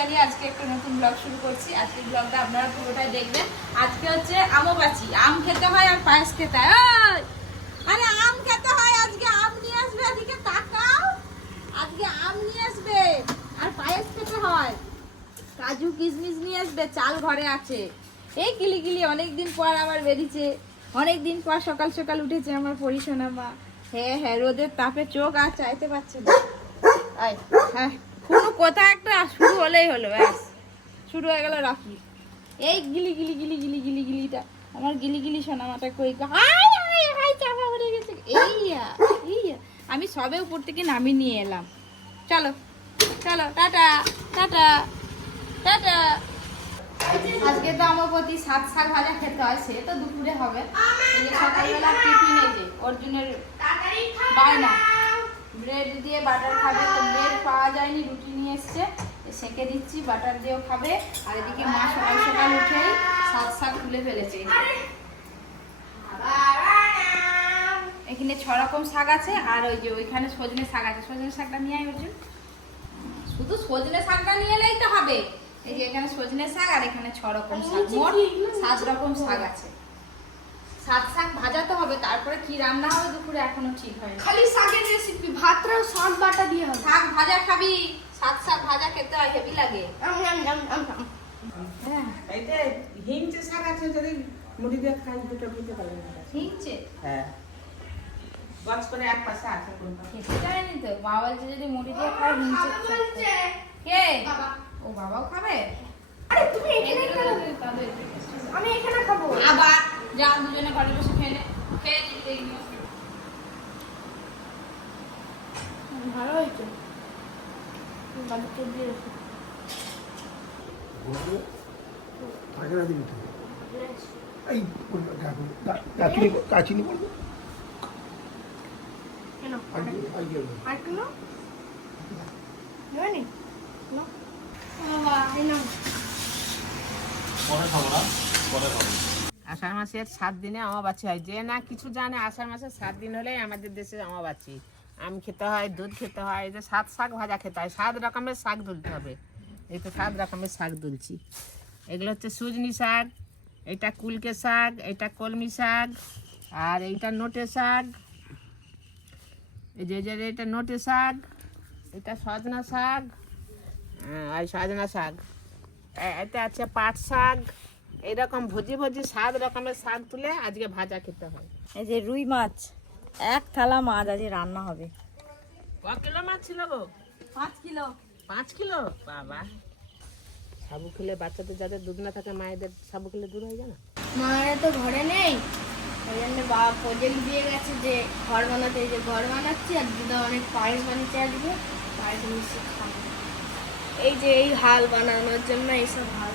জানিয়ে আজকে একটা নতুন ব্লগ শুরু করছি। আজকে ব্লগটা আপনারা পুরোটাই দেখবেন। আজকে হচ্ছে আমবাচি। আম খেতে হয় আর পায়েস খেতে হয়। আরে আম খেতে হয়, আজকে আম নিয়ে আসবে। এদিকে তাকাও। আজকে আম নিয়ে আসবে আর পায়েস খেতে হয়। কাজু কিশমিশ নিয়ে আসবে, চাল ঘরে আছে। এই কিলি কিলি অনেকদিন পর আবার বেরিয়েছে। অনেকদিন পর সকাল সকাল উঠেছে আমার পরিশোনা মা হ্যাঁ হ্যাঁ রোদের তাপে চোখ আর চাইতে পারছে না। হ্যাঁ কোনো কথা একটা শুরু হলেই হলো, ব্যাস। শুরু হয়ে গেল রাখি। এই গিলি গিলি গিলি গিলি গিলি গিলিটা। আমার গিলি গিলি সোনা মাটা কই হাই হাই হাই চাপা পড়ে গেছে। এইয়া এইয়া। আমি সবে উপর থেকে নামিয়ে নিয়ে এলাম। চলো চলো, টাটা টাটা টাটা। আজকে তো আমার প্রতি শাক শাক ভাজা খেতে হয়, সে তো দুপুরে হবে। সকালবেলা টিফিন এই যে, অর্জুনের বায়না। ব্রেড দিয়ে বাটার খাবে, তো ব্রেড পাওয়া যায়নি, রুটি নিয়ে এসছে সেঁকে দিচ্ছি, বাটার দিয়েও খাবে। আর এদিকে মা সকাল সকাল উঠেই শাক শাক তুলে ফেলেছে। এখানে ছ রকম শাক আছে, আর ওই যে ওইখানে সজনে শাক আছে। সজনে শাকটা নিয়ে আয় অর্জুন। শুধু সজনে শাকটা নিয়ে এলেই তো হবে। এই যে এখানে সজনে শাক আর এখানে ছ রকম শাক। মোট সাত রকম শাক আছে। সাত শাক ভাজাতে হবে তারপরে কি রান্না হবে দুপুরে এখনও ঠিক হয়নি। খালি শাকের রেসিপি ভাতটাও শাক বাটা দিয়ে হবে। শাক ভাজা খাবি সাত শাক ভাজা খেতে হয় হেভি লাগে। হ্যাঁ। এইতে হিংচে শাক আছে যদি মুড়ি দিয়ে খাই দুটো খেতে পারবেন না। ঠিকছে হ্যাঁ। গছ করে এক পাশে আছে কোনটা? খেতে চায়নি তো। মা বলছে যদি মুড়ি দিয়ে খাই হিংচে কে? বাবা। ও বাবাও খাবে? আরে তুমি এখানে খাব আমি এখানে খাব। আবার যা দুজনে ঘরে বসে নে খেয়ে দিতে ভালো হয়েছে। কাচিনি কাচিনি বলব? কেন? আগে আগে আর কি না? এই নাও। আষাঢ় মাসের সাত দিনে আমাবাচ্চি হয়। যে না কিছু জানে, আষাঢ় মাসের সাত দিন হলেই আমাদের দেশে আমাবাচ্চি আম খেতে হয়, দুধ খেতে হয়, এই যে সাত শাক ভাজা খেতে হয়। সাত রকমের শাক তুলতে হবে। এই তো সাত রকমের শাক তুলছি এগুলো হচ্ছে সুজনি শাক এটা কুলকে শাক এটা কলমি শাক, আর এইটা নোটে শাক। এই যে যে এটা নোটে শাক, এটা সজনা শাক আর সজনা শাক। এ- এতে আছে পাট শাক। এইরকম ভুজি ভুজি সাত রকমের শাক তুলে আজকে ভাজা খেতে হয়। এই যে রুই মাছ এক থালা মাছ আজ রান্না হবে। ক কিলো মাছ ছিল গো? পাঁচ কিলো। পাঁচ কিলো? বাবা। সাবু খেলে বাচ্চাদের যাদের দুধ না থাকে মায়েদের সাবু খেলে দুধ হয়ে যায় না? মায়ের তো ঘরে নেই। ওই জন্য বাবা প্রজেক্ট দিয়ে গেছে যে ঘর বানাতে এই যে ঘর বানাচ্ছি আর দিদা অনেক পায়েস বানিয়েছে আসবে পায়েস মিশিয়ে খাব। এই যে এই হাল বানানোর জন্য এইসব হাল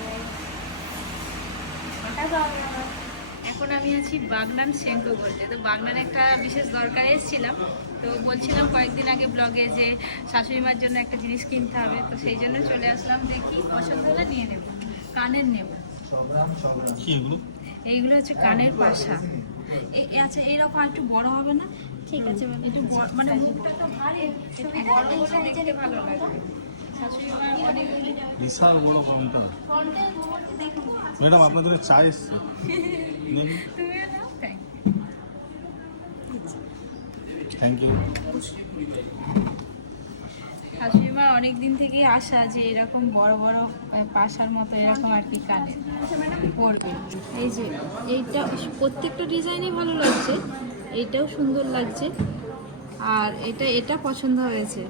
এখন আমি আছি বাগনান শঙ্কু করতে তো বাগনান একটা বিশেষ দরকারে এসেছিলাম। তো বলছিলাম কয়েকদিন আগে ব্লগে যে শাশুড়ি মার জন্য একটা জিনিস কিনতে হবে। তো সেই জন্য চলে আসলাম দেখি পছন্দ হলে নিয়ে নেব। কানের নেব। এইগুলো হচ্ছে কানের পাশা। আচ্ছা এইরকম একটু বড় হবে না? ঠিক আছে একটু বড়- মানে মুখটা তো ভারী। একটু বড় হলে দেখতে ভালো লাগবে অনেক বিশাল বড় কাউন্টার ম্যাডাম চা এসছে। থ্যাংক ইউ শাশুড়ি মা অনেক দিন থেকেই আশা যে এরকম বড় বড় পাশার মতো এরকম আর কি কানে পরবে এই যে, এইটা প্রত্যেকটা ডিজাইনই ভালো লাগছে, এইটাও সুন্দর লাগছে। আর এটা এটা পছন্দ হয়েছে।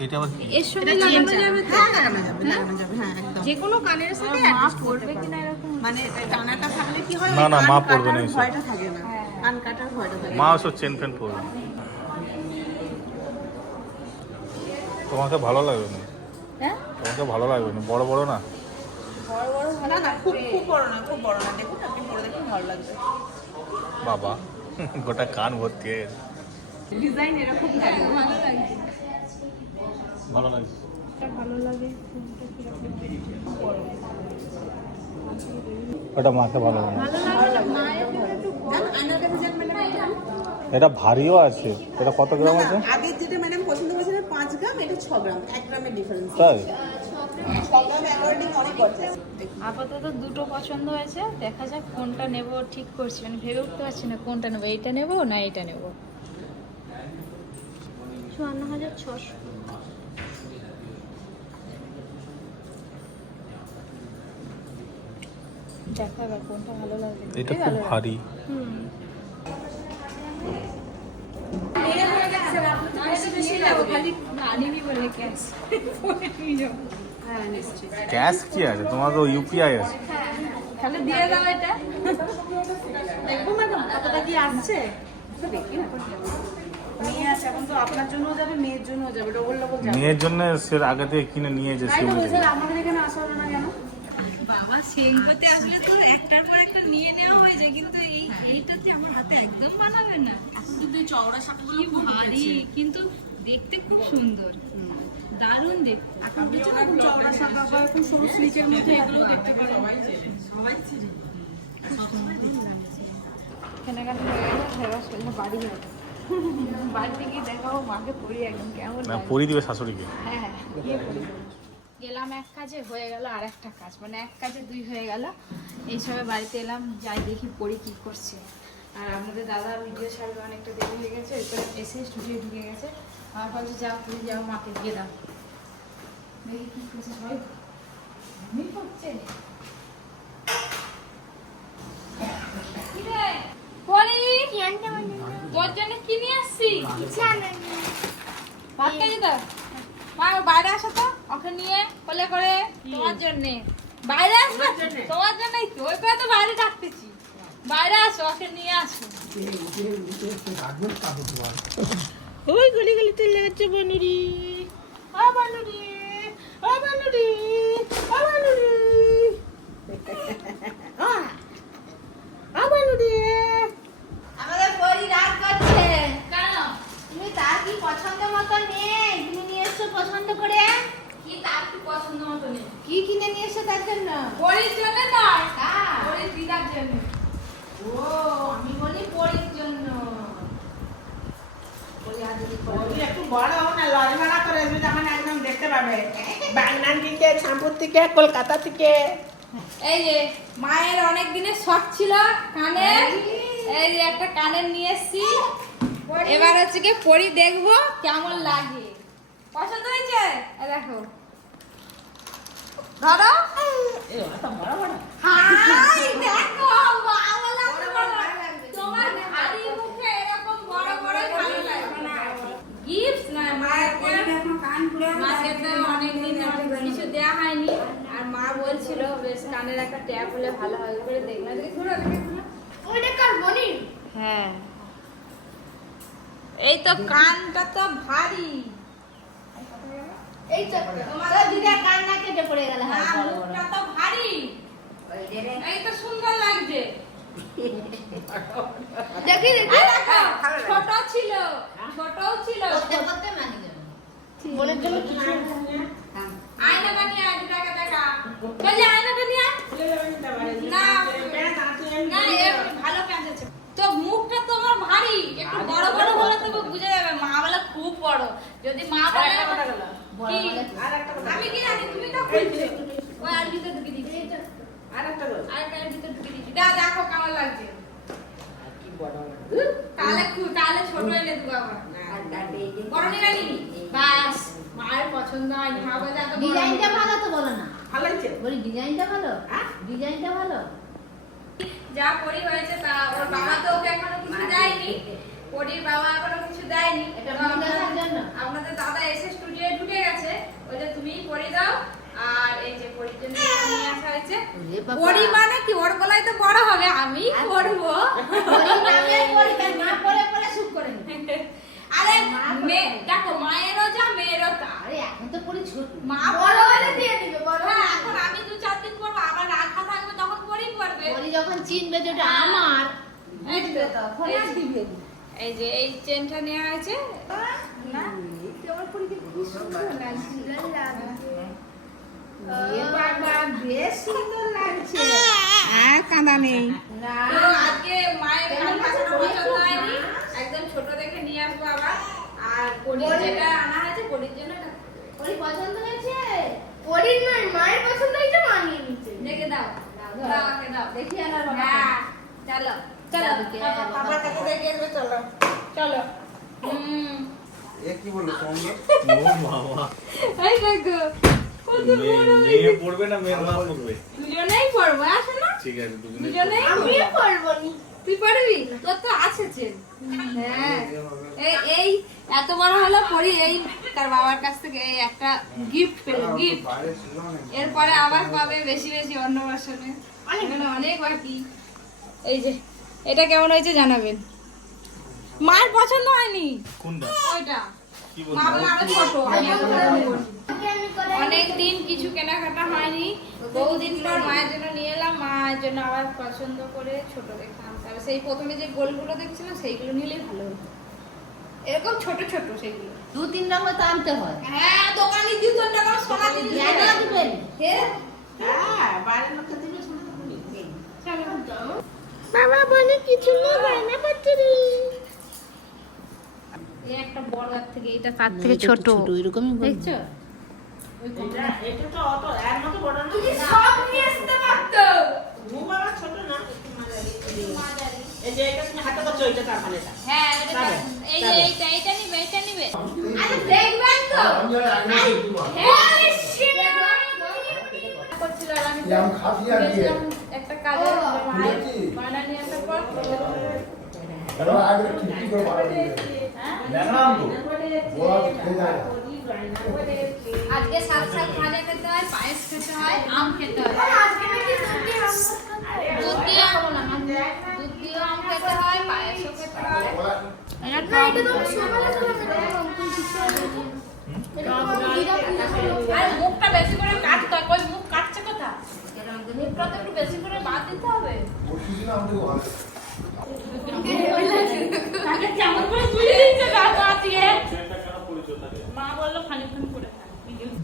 এটা আবার কি? এর সঙ্গে লাগানো যাবে তো? লাগানো যাবে লাগানো যাবে হ্যাঁ একদম। যে কোনো কানের সাথে মা পরবে কিনা এরকম মানে টানাটা থাকলে কি হয়? না, না, মা পরবে না এসব। ভয়টা থাকে না। কান কাটার ভয়টা থাকে মা ওসব চেন ফেন পরবে না। তোমাকে ভালো লাগবে না? হ্যাঁ? তোমাকে ভালো লাগবে না? বড় বড় না? বড় বড় না না খুব খুব বড় না খুব বড় না। দেখুন আপনি পরে দেখুন ভালো লাগবে বাবা গোটা কান ভর্তি হয়ে গেছে। ডিজাইন এরকম ভালো লাগছে। ভালো লাগছে। এটা ভালো লাগে ওটা মাকে ভালো লাগে। এটা ভারীও আছে। এটা কত গ্রাম আছে? আগে যেটা ম্যাডাম পছন্দ করেছিলেন গ্রাম এটা গ্রাম এক গ্রামের ডিফারেন্স তাই? আপাতত দুটো পছন্দ হয়েছে। দেখা যাক কোনটা নেব ঠিক করছি। মানে ভেবে উঠতে পারছি না কোনটা নেব এইটা নেব না এইটা নেব। চুয়ান্ন হাজার ছশো। দেখা এবার কোনটা ভালো লাগবে। এটা খুব ভারী। হুম। ক্যাশ কি আছে? তোমার তো ইউপিআই আছে। তাহলে দিয়ে দাও এটা। দেখব ম্যাডাম কতটা কি আসছে? দেখি না মেয়ে আছে এখন তো আপনার জন্যও যাবে মেয়ের জন্যও যাবে ডবল ডবল যাবে। মেয়ের জন্য সে আগে থেকে কিনে শিউলি বলছি আমাদের এখানে আসা হলো না কেন? সেগুলোতে আসলে তো একটার পর একটা নিয়ে নেওয়া হয়ে যায় কিন্তু এই এইটাতে আমার হাতে একদম বানাবে না। কিন্তু চওড়া শাখা কি ভারী। কিন্তু দেখতে খুব সুন্দর। দারুণ দেখতে। এখন চওড়া শাখা বা এখন সরু স্লিচের মধ্যে এগুলোও দেখতে পারেন কেনাকাটা হয়ে গেল বাড়ি যাব। বাড়িতে গিয়ে দেখাবো মাকে পড়ি একদম কেমন না পরি দিবে শাশুড়িকে। হ্যাঁ হ্যাঁ গিয়ে পড়ি দেবো। গেলাম এক কাজে হয়ে গেল আর একটা কাজ। মানে এক কাজে দুই হয়ে গেল। এই সময় বাড়িতে এলাম যাই দেখি পড়ি কি করছে। আর আমাদের দাদা ভিডিও ছাড়বে অনেকটা দেরি হয়ে গেছে এরপরে এসে স্টুডিও ঢুকে গেছে। আমার বলছে যাও তুমি যাও মাকে দিয়ে দাও। দেখি কি করছে সবাই। ঘুমিয়ে পড়ছে। কি রে? পরি তোর জন্য কি নিয়ে আসছি ভাত খাইয়ে দাও। মা বাইরে আসো তো ওকে নিয়ে কোলে করে তোমার জন্য। বাইরে আসবে? তোমার জন্যই তো ওই তো বাইরে ডাকতেছি। বাইরে আসো ওকে নিয়ে আসো। ওই গলি গলি তেল লাগাচ্ছে বানুরি। আ বানুরি আ বানুরি আ বানুরি। আ, আ আমাদের পরি রাগ করছে। কেন? তুমি তার কি পছন্দ মতো নেই? তুমি পছন্দ করে? কি তার কি পছন্দ মতো নেই। কি কিনে নিয়ে এসছো তার জন্য? পরির জন্য নয়? পরির দিদার জন্য। ও আমি বলি পরির জন্য। একটু বড় না করে তখন একদম দেখতে পাবে। বাগনান থেকে শ্যামপুর থেকে কলকাতা থেকে। এই যে মায়ের অনেক দিনের শখ ছিল কানের। এই যে একটা কানের নিয়ে এসছি। এবার হচ্ছে কি পরি দেখব কেমন লাগে। পছন্দ হয়েছে? দেখো। ধরো। হাই দেখো বাবা লাগছে। বড়। তোমার ভারী মুখে এরকম বড় বড় ভালো লাগে গিফট না মাকে মাকে তো কিছু দেওয়া হয়নি। আর মা বলছিল বেশ কানের একটা ট্যাপ হলে ভালো হবে করে দেখলাম ঘুরো ওইটা কার বনি? হ্যাঁ। এই তো কানটা তো ভারী। এই তো তোমার দিদা কান্না কেটে পড়ে গেল না মুখটা তো ভারী। এই তো সুন্দর লাগছে। দেখি দেখি। ছোট ছিল ছোটও ছিল। করতে জন্য কিছু আয়নাটা নিয়ে আয় দুটাকে দেখা। বলছি আয়নাটা নিয়ে না। না ভালো প্যান্ট আছে। তো মুখটা তোমার ভারী। একটু বড় বড় হলে তো বুঝে যাবে মা বলে খুব বড়। যদি মা বলে কি আমি কি জানি? তুমি তো খুলছো। ওই আর ভিতর ঢুকে দিচ্ছি আর একটা আর ভিতর ঢুকে দিচ্ছি দা দেখো কেমন লাগছে। তাহলে খু তাহলে ছোট এনে দেবো আবার। বড় নিয়ে নিবি বাস মায়ের পছন্দ হয়নি। মা বলে এত ডিজাইনটা ভালো তো বলো না। ভালো হয়েছে বলি ডিজাইনটা ভালো? ডিজাইনটা ভালো? যা পরি হয়েছে তা ওর বাবা তো ওকে এখনও কিছু দেয়নি। পরির বাবা এখনও কিছু দেয়নি। এটা আপনাদের- দাদা এসে স্টুডিওয়ে ঢুকে গেছে। ওই যে তুমি পরি দাও। আর এই যে পরির জন্য নিয়ে আসা হয়েছে। পরি মানে কি? ওর গলায় তো বড় হবে। আমি করব পরি নামে পরি তার মা পরে পরে সুখ করে নি। আরে মেয়ে দেখো মায়েরও যা মেয়েরও তা। আরে এখন তো পরি ছোট। মা বড় হলে দিয়ে দিবে বড় হ্যাঁ এখন আমি দু চার দিন পরবো আবার রাখা থাকবে তখন পরি করবে পরি যখন চিনবে যে ওটা আমার বুঝবে তখন আর যে- দিবে এই যে এই চেনটা নেওয়া হয়েছে। না? তোমার পরিকে কি সুন্দর লাগছে এ বাবা বেশ সুন্দর লাগছে আর কাঁদা নেই আজকে মায়ের কান পাশাটা পছন্দ হয়নি একদম ছোট দেখে নিয়ে আসব আবার। আর পরির যেটা আনা হয়েছে পরির জন্য পছন্দ হয়েছে? নয় মায়ের পছন্দ হয়েছে নিচ্ছে। দেখে দাও। দাও আমাকে দাও। দেখি আনার বাবা হ্যাঁ চলো। চলো বাবার কাছে দেখে আসবে চলো। চলো। হুম। এ কি বলল সঙ্গে? ও বাবা এই দেখো মেয়ে পড়বে না মেয়ের মা পড়বে? দুজনেই পড়ব আসো না। ঠিক আছে দুজনে দুজনেই আমিও করব নি তুই পড়বি? তোর তো আছে চেন। হ্যাঁ। এই এই এত বড় হলো পড়ি এই তার বাবার কাছ থেকে এই একটা গিফট পেল গিফট এরপরে আবার পাবে বেশি বেশি অন্নপ্রাশনে। এখানে অনেক বাকি। এই যে এটা কেমন হয়েছে জানাবেন। মায়ের পছন্দ হয়নি? কোনটা? ওইটা। অনেক দিন কিছু কেনাকাটা হয়নি। বহুদিন পর মায়ের জন্য নিয়ে এলাম। মায়ের জন্য আবার পছন্দ করে ছোট দেখে আনতে সেই প্রথমে যে গোলগুলো দেখছিলাম সেইগুলো নিলেই ভালো হতো। এরকম ছোট ছোট সেইগুলো। দু তিন রকম তো আনতে হয়। হ্যাঁ দোকানি দিত টাকা সোনা জিনিস জায়গা দিবেন। হে হ্যাঁ বাইরের লোককে শুনে তো বলি। চলো। বাবা বলে কিছু বায়না করছে এই একটা বড় এর থেকে এটা তার থেকে ছোট। এরকমই দেখছ? এটা এটা তো অত এর মতো বড় না। সব নিয়ে আসতে পারতো। ঘুম বাবা ছোট না? এই যে এটা তুমি হাতে করছ ওইটা তার মানে এটা। হ্যাঁ এটা এই যে এইটা এইটা নিবে এটা নিবে। আরে দেখবেন তো। হ্যাঁ। আমি এই আম খাসি আর দিয়ে। একটা কাজে মায়ের নিয়ে আসার পর এবার আগে ঠিকই করে বাড়া দিয়ে দেখলাম তো। বড় খেয়ে যায়। আজকে সাত শাক ভাজা খেতে হয় পায়েস খেতে হয় আম খেতে হয়। আজকে নাকি আম দিয়ে দুধ দিয়ে আম খেতে হয়। পায়েসও খেতে হয়। এটা না এটা তো আমি সকালে আর মুখটা বেশি করে কাটতে কই মুখ কাটছে কথা মুখটা তো একটু বেশি করে বাদ দিতে হবে করে মা বলল খানিকক্ষণ করে খা।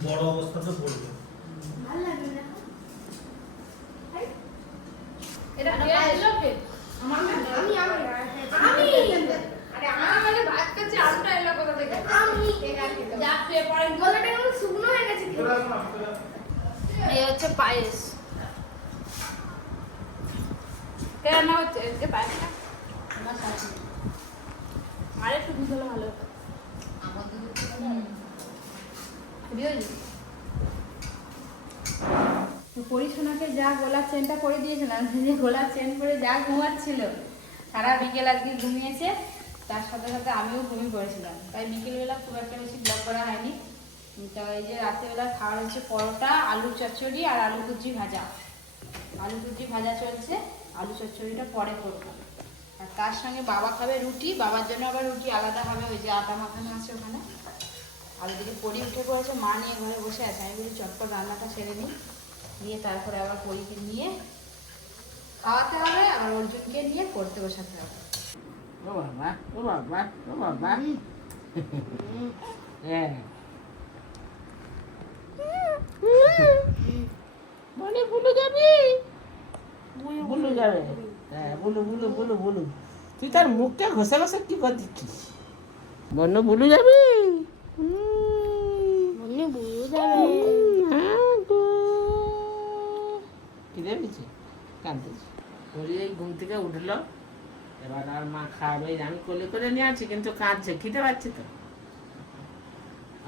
বড় অবস্থাতে পড়বে ভালো লাগে না এটা কে? আমি আমি আমি আরে আমার মানে ভাত খাচ্ছে আমটা এলো কোথা থেকে আমি যা খেয়ে গলাটা কেমন শুকনো হয়ে গেছে এই হচ্ছে পায়েস কে রান্না হচ্ছে এদিকে পায়েসটা আর একটু দুধ হলে ভালো হতো। হুম। বুঝলি? পরিশোনাকে যা গোলার চেনটা করে দিয়েছিলাম যে গোলার চেন করে যা ঘুমাচ্ছিল সারা বিকেল আজকে ঘুমিয়েছে। তার সাথে সাথে আমিও ঘুমিয়ে পড়েছিলাম। তাই বিকেলবেলা খুব একটা বেশি ব্লগ করা হয়নি। তো এই যে রাত্রেবেলা খাওয়া হচ্ছে পরোটা আলু চচ্চড়ি আর আলু কুচি ভাজা। আলু কুচি ভাজা চলছে, আলু চচ্চড়িটা পরে করব। আর তার সঙ্গে বাবা খাবে রুটি, বাবার জন্য আবার রুটি আলাদা হবে, ওই যে আটা মাখানো আছে ওখানে। আর ওদিকে পরি উঠে পড়েছে, মা নিয়ে ঘরে বসে আছে। আমি বলি, চটপট রান্নাটা সেরে নিই দিয়ে তারপরে আবার পরীকে নিয়ে খাওয়াতে হবে, আবার অর্জুনকে নিয়ে পড়তে বসাতে হবে। ও বাবা ও বাবা ও বাবা হ্যাঁ বলে বুলু যাবি যাবে হ্যাঁ বুলু বুলু বুলু বুলু তুই তার মুখটা ঘষে ঘষে কি করে দিচ্ছিস বন্য বুলু যাবি। মনে কি দেখেছি কাঁদতেছি। এই ঘুম থেকে উঠল। এবার আর মা খাওয়াবে আমি কোলে করে নিয়ে আছি কিন্তু কাঁদছে খিদে পাচ্ছে তো।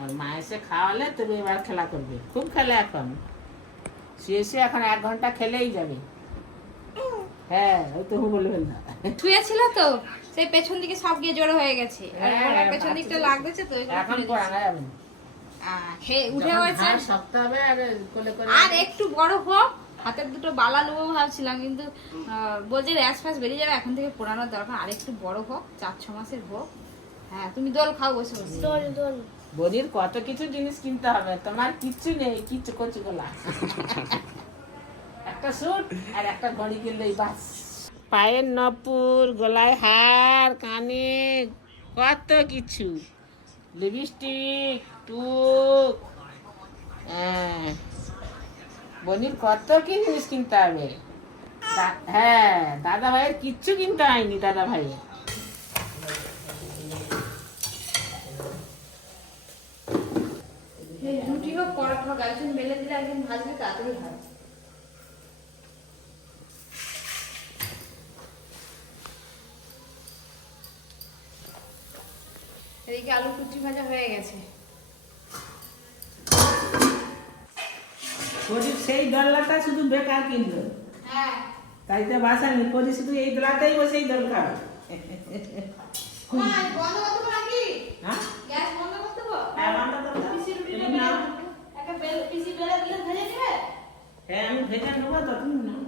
আর মা এসে খাওয়ালে তুমি এবার খেলা করবে। খুব খেলে এখন। এখন এক ঘণ্টা খেলেই যাবে। হ্যাঁ ওই তো বলবেন না তো সেই পেছন দিকে সব গিয়ে জড়ো হয়ে গেছে। আর হ্যাঁ, পেছন দিকটা লাগতেছে তো এখন দিয়েছে। যাবে উঠে হয়েছে। হবে আর কোলে করে আর একটু বড় হোক হাতের দুটো বালা নেব ভাবছিলাম কিন্তু বলছে র্যাস ফ্যাস বেরিয়ে যাবে এখন থেকে পোড়ানোর দরকার। আর একটু বড় হোক চার ছ মাসের হোক। হ্যাঁ তুমি দোল খাও বসে বসে। দোল দোল। বদির কত কিছু জিনিস কিনতে হবে তোমার কিচ্ছু নেই কিচ্ছু কচু গোলা একটা স্যুট আর একটা ঘড়ি কিনলেই বাস। পায়ের নপুর গলায় হার কানে কত কিছু। লিপস্টিক টুক হ্যাঁ। বনির কত কি জিনিস কিনতে হবে? হ্যাঁ দাদা ভাইয়ের কিচ্ছু কিনতে হয়নি, দাদা ভাইয়ের। হোক বেলে দিলে তাড়াতাড়ি হয় এদিকে আলু কুচি ভাজা হয়ে গেছে। প্রদীপ সেই দোলনাটা শুধু বেকার কিনলো হ্যাঁ। তাই তো বাসানি প্রদীপ শুধু এই দোলাতেই বসেই দোল খাবে পারো হ্যাঁ? পারো হ্যাঁ, পারো। হ্যাঁ আমি ভেজে নেব তো তুমি নাও।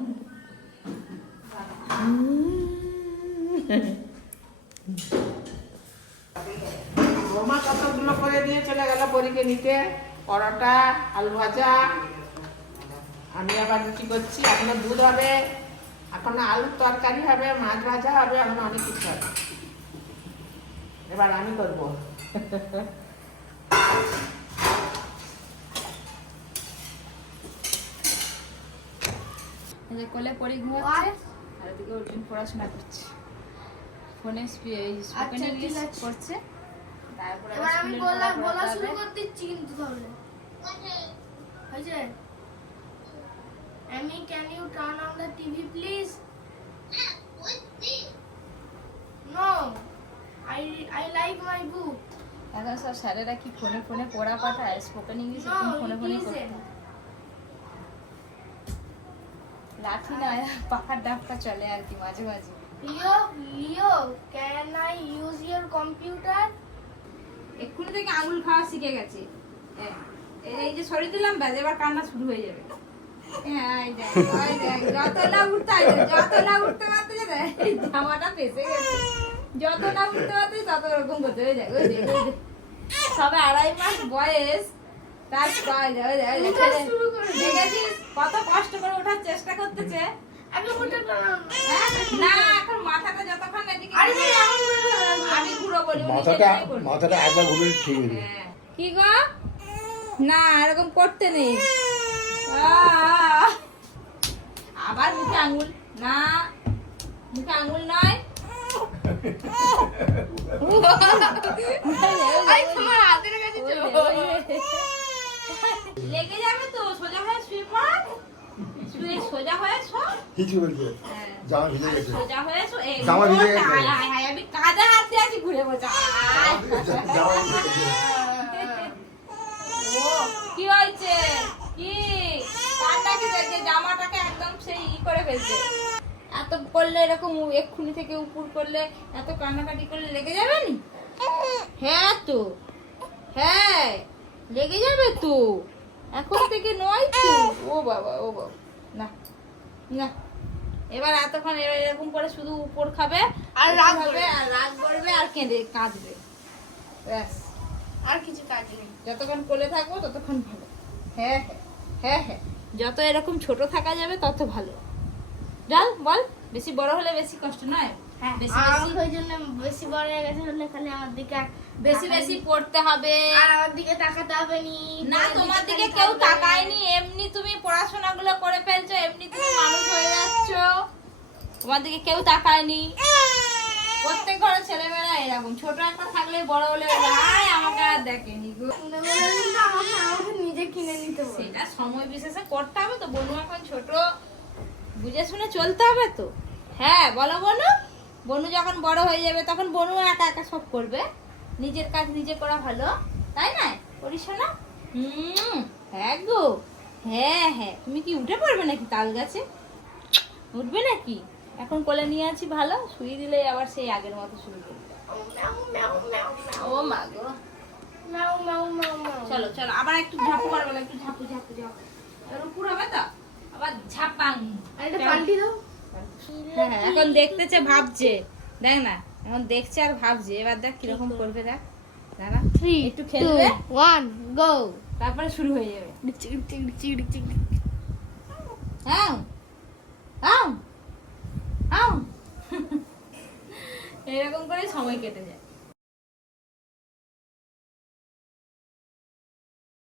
বোমা কতগুলো করে দিয়ে চলে গেল পরীকে নিতে? পরোটা আলু ভাজা আমি আবার রুটি করছি এখনও দুধ হবে এখনও আলুর তরকারি হবে মাছ ভাজা হবে এখন অনেক কিছু হবে। এবার আমি করব। কোলে পরি ঘুমাচ্ছে আর এদিকে অর্জুন পড়াশোনা করছে। ফোনে স্পোকেন ইংলিশ করছে তারপরে আমি স্কুলের বলা পড়া শুরু করতে তাহলে হয়েছে? আমি can you turn on the TV please no I I like my book এখন সব স্যারেরা কি ফোনে ফোনে পড়া পাঠায় স্পোকেন ইংলিশ এখন ফোনে ফোনে লাঠি না পাখার ডাবটা চলে আর কি মাঝে মাঝে। Leo Leo can I use your computer এক্ষুনি থেকে আঙুল খাওয়া শিখে গেছে। এই- এই যে সরিয়ে দিলাম ব্যাস এবার কান্না শুরু হয়ে যাবে। সবে আড়াই মাস বয়স তার কত কষ্ট করে ওঠার চেষ্টা করতেছে। হ্যাঁ? না এখন মাথাটা যতক্ষণ। আমি ঘুরো বলি মাথাটা মাথাটা একবার ঘুরে ঠিক যাবে। হ্যাঁ। কি গো? না এরকম করতে নেই আহ! আবার মুখে আঙুল? না মুখে আঙুল নয়। আই তোমার হাতের কাছে চলে লেগে যাবে তো সোজা হয়ে শুয়ে পড়। শুয়ে সোজা হয়ে শো। হিচু বলছে। হ্যাঁ। জামা ভিজে গেছে। সোজা হয়ে শো। জামা ভিজে গেছে। হায় হায় হায় আমি হাত আছি ঘুরে বসে। আয়। জামা ও কি হয়েছে? কি? দেখে জামাটাকে সেই ই করে ফেলছে। এত করলে এরকম এক্ষুনি থেকে উপর করলে এত কান্নাকাটি করলে লেগে যাবে নি? হ্যাঁ তো। হ্যাঁ লেগে যাবে তো। এখন থেকে নয় তো। ও বাবা ও বাবা। না না। এবার এতক্ষণ এ- এরকম করে শুধু উপর খাবে আর রাগ হবে আর রাগ করবে আর কেঁদে কাঁদবে। ব্যাস। আর কিছু কাজ নেই। যতক্ষণ কোলে থাকব ততক্ষণ ভালো। হ্যাঁ হ্যাঁ। হ্যাঁ হ্যাঁ। যত এরকম ছোট থাকা যাবে তত ভালো। ডাল বল বেশি বড় হলে বেশি কষ্ট নয়? হ্যাঁ বেশি বেশি ওই জন্য বেশি বড় হয়ে গেছে বলে খালি আমার দিকে বেশি বেশি পড়তে হবে। আর আমার দিকে তাকাতে হবে নি। না তোমার দিকে কেউ তাকায়নি। এমনি তুমি পড়াশোনা গুলো করে ফেলছো এমনি তুমি মানুষ হয়ে যাচ্ছ। তোমার দিকে কেউ তাকায়নি। প্রত্যেক ঘরে ছেলেমেয়েরা এরকম। ছোট একটা থাকলে বড় হলে আমাকে আর দেখেনি গো। নিজে কিনে নিতে বলে সেটা সময় বিশেষে করতে হবে তো বনু এখন ছোট। বুঝে শুনে চলতে হবে তো। হ্যাঁ বলো বনু। বনু যখন বড় হয়ে যাবে তখন বনু একা একা সব করবে। নিজের কাজ নিজে করা ভালো। তাই না? করিস না হুম হ্যাঁ গো। হ্যাঁ হ্যাঁ। তুমি কি উঠে পড়বে নাকি তাল গাছে? উঠবে নাকি? এখন কোলে নিয়ে আছি ভালো শুয়ে দিলে আবার সেই আগের মতো শুরু করবে। ও মা গো। চলো চলো আবার একটু ঝাপু মারবো একটু ঝাপু ঝাপু ঝাপু। এবার উপর হবে তো? আবার ঝাপাং। আর পাল্টি দাও। হ্যাঁ, এখন দেখতেছে ভাবছে। দেখ না এখন দেখছে আর ভাবছে। এবার দেখ কীরকম করবে দেখ। দাঁড়া থ্রি একটু খেলবে। ওয়ান গো তারপরে শুরু হয়ে যাবে। হ্যাঁ এরকম করে সময় কেটে যায়।